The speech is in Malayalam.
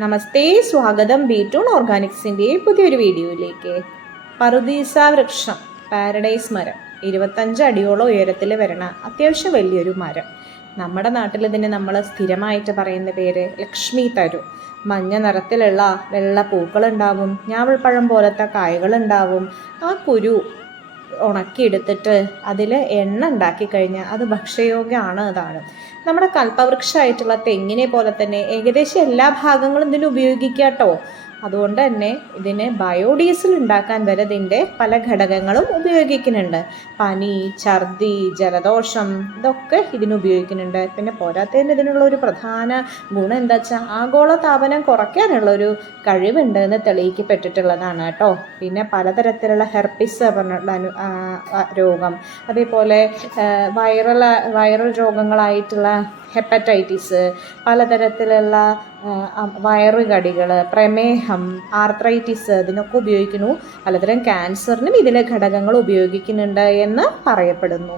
നമസ്തേ, സ്വാഗതം ബി2 ഓർഗാനിക്സിൻ്റെ പുതിയൊരു വീഡിയോയിലേക്ക്. പറുദീസ വൃക്ഷം, പാരഡൈസ് മരം, 25 അടിയോളം ഉയരത്തിൽ വരണ അത്യാവശ്യം വലിയൊരു മരം. നമ്മുടെ നാട്ടിൽ ഇതിന് നമ്മൾ സ്ഥിരമായിട്ട് പറയുന്ന പേര് ലക്ഷ്മി തരു. മഞ്ഞ നിറത്തിലുള്ള വെള്ള പൂക്കളുണ്ടാവും, ഞാവൽപ്പഴം പോലത്തെ കായകളുണ്ടാവും. ആ കുരു ഉണക്കിയെടുത്തിട്ട് അതിൽ എണ്ണ ഉണ്ടാക്കി കഴിഞ്ഞാൽ അത് ഭക്ഷ്യയോഗ്യമാണ്. അതാണ് നമ്മുടെ കൽപ്പവൃക്ഷമായിട്ടുള്ള തെങ്ങിനെ പോലെ തന്നെ ഏകദേശം എല്ലാ ഭാഗങ്ങളും ഇതിന് ഉപയോഗിക്കാം കേട്ടോ. അതുകൊണ്ട് തന്നെ ഇതിന് ബയോഡീസൽ ഉണ്ടാക്കാൻ വരെ ഇതിൻ്റെ പല ഘടകങ്ങളും ഉപയോഗിക്കുന്നുണ്ട്. പനി, ഛർദി, ജലദോഷം ഇതൊക്കെ ഇതിന് ഉപയോഗിക്കുന്നുണ്ട്. പിന്നെ പോരാത്തതിന് ഇതിനുള്ള ഒരു പ്രധാന ഗുണം എന്താ വെച്ചാൽ ആഗോളതാപനം കുറയ്ക്കാനുള്ളൊരു കഴിവുണ്ട് എന്ന് തെളിയിക്കപ്പെട്ടിട്ടുള്ളതാണ് കേട്ടോ. പിന്നെ പലതരത്തിലുള്ള ഹെർപ്പിസ് പറഞ്ഞിട്ടുള്ള രോഗം, അതേപോലെ വൈറൽ രോഗങ്ങളായിട്ടുള്ള ഹെപ്പറ്റൈറ്റിസ്, പലതരത്തിലുള്ള വയറുകടികൾ, പ്രമേഹം, ആർത്രൈറ്റിസ് ഇതിനൊക്കെ ഉപയോഗിക്കുന്നു. പലതരം ക്യാൻസറിനും ഇതിലെ ഘടകങ്ങൾ ഉപയോഗിക്കുന്നുണ്ട് എന്ന് പറയപ്പെടുന്നു.